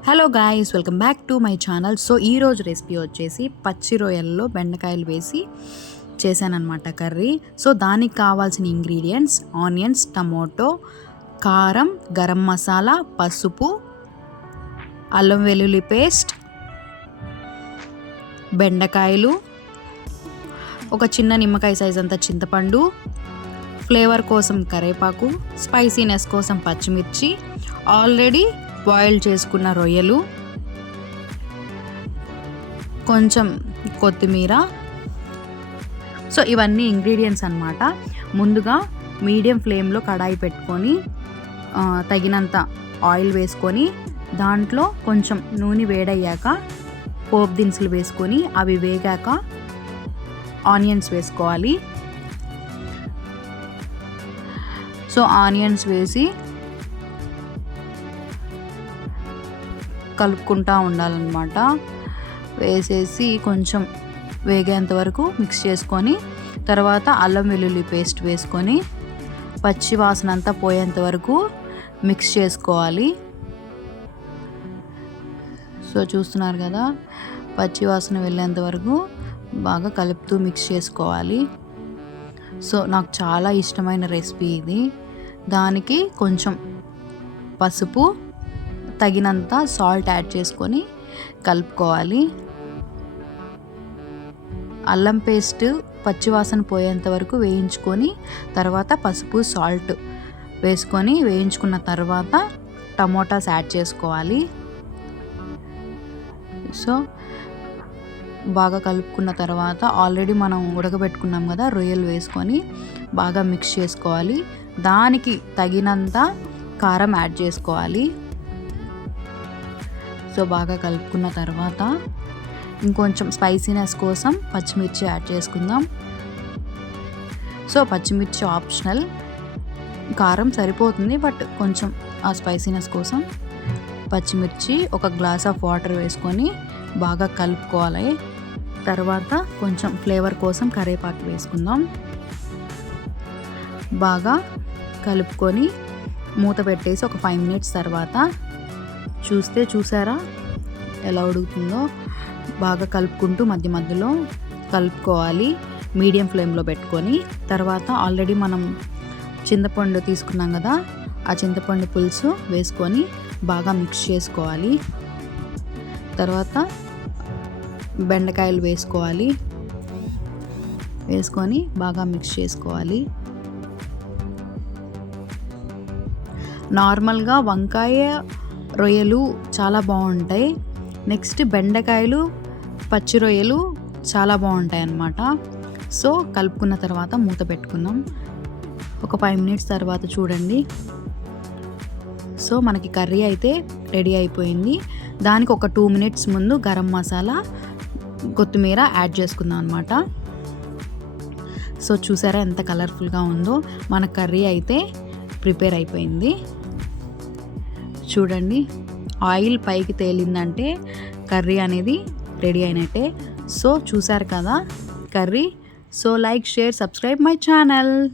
Hello guys welcome back to my channel so ఈరోజు recipe వచ్చేసి పచ్చి రొయ్యల్లో బెండకాయలు వేసి చేశానమాట కర్రీ. సో దానికి కావాల్సిన ఇంగ్రీడియంట్స్ ఆనియన్స్ టమోటో కారం గరం మసాలా పసుపు అల్లం వెల్లుల్లి పేస్ట్ బెండకాయలు ఒక చిన్న నిమ్మకాయ సైజ్ అంత చింతపండు ఫ్లేవర్ కోసం కరేపాకు స్పైసీనెస్ కోసం పచ్చిమిర్చి ఆల్రెడీ బాయిల్ చేసుకున్న రొయ్యలు కొంచెం కొత్తిమీర. సో ఇవన్నీ ఇంగ్రీడియంట్స్ అనమాట ముందుగా మీడియం ఫ్లేమ్లో కడాయి పెట్టుకొని తగినంత ఆయిల్ వేసుకొని దాంట్లో కొంచెం నూనె వేడయ్యాక పోపు దినుసులు వేసుకొని అవి వేగాక ఆనియన్స్ వేసుకోవాలి. సో ఆనియన్స్ వేసి కలుపుకుంటూ ఉండాలన్నమాట. వేసేసి కొంచెం వేగేంత వరకు మిక్స్ చేసుకొని తర్వాత అల్లం వెల్లుల్లి పేస్ట్ వేసుకొని పచ్చి వాసన అంతా పోయేంత వరకు మిక్స్ చేసుకోవాలి. సో చూస్తున్నారు కదా పచ్చి వాసన వెళ్ళేంత వరకు బాగా కలుపుతూ మిక్స్ చేసుకోవాలి. సో నాకు చాలా ఇష్టమైన రెసిపీ ఇది. దానికి కొంచెం పసుపు తగినంత సాల్ట్ యాడ్ చేసుకొని కలుపుకోవాలి. అల్లం పేస్ట్ పచ్చివాసన పోయేంత వరకు వేయించుకొని తర్వాత పసుపు సాల్ట్ వేసుకొని వేయించుకున్న తర్వాత టమోటాస్ యాడ్ చేసుకోవాలి. సో బాగా కలుపుకున్న తర్వాత ఆల్రెడీ మనం ఉడకబెట్టుకున్నాం కదా రొయ్యలు వేసుకొని బాగా మిక్స్ చేసుకోవాలి. దానికి తగినంత కారం యాడ్ చేసుకోవాలి. సో బాగా కలుపుకున్న తర్వాత ఇంకొంచెం స్పైసీనెస్ కోసం పచ్చిమిర్చి యాడ్ చేసుకుందాం. సో పచ్చిమిర్చి ఆప్షనల్. కారం సరిపోతుంది బట్ కొంచెం ఆ స్పైసీనెస్ కోసం పచ్చిమిర్చి ఒక గ్లాస్ ఆఫ్ వాటర్ వేసుకొని బాగా కలుపుకోవాలి. తర్వాత కొంచెం ఫ్లేవర్ కోసం కరివేపాకు వేసుకుందాం. బాగా కలుపుకొని మూత పెట్టేసి ఒక ఫైవ్ మినిట్స్ తర్వాత చూస్తే చూసారా? ఎలా ఉడుకుతుందో? బాగా కలుపుకుంటూ మధ్య మధ్యలో కలుపుకోవాలి. మీడియం ఫ్లేమ్లో పెట్టుకొని తర్వాత ఆల్రెడీ మనం చింతపండు తీసుకున్నాం కదా ఆ చింతపండు పులుసు వేసుకొని బాగా మిక్స్ చేసుకోవాలి. తర్వాత బెండకాయలు వేసుకోవాలి. వేసుకొని బాగా మిక్స్ చేసుకోవాలి. నార్మల్గా వంకాయ రొయ్యలు చాలా బాగుంటాయి. నెక్స్ట్ బెండకాయలు పచ్చి రొయ్యలు చాలా బాగుంటాయి అన్నమాట. సో కలుపుకున్న తర్వాత మూత పెట్టుకుందాం. ఒక ఫైవ్ మినిట్స్ తర్వాత చూడండి. సో మనకి కర్రీ అయితే రెడీ అయిపోయింది. దానికి ఒక టూ మినిట్స్ ముందు గరం మసాలా కొత్తిమీర యాడ్ చేసుకుందాం అనమాట సో చూసారా ఎంత కలర్ఫుల్గా ఉందో? మన కర్రీ అయితే ప్రిపేర్ అయిపోయింది. చూడండి. ఆయిల్ పైకి తేలిందంటే కర్రీ అనేది రెడీ అయినట్టే. సో చూసారు కదా curry. So like share subscribe my channel.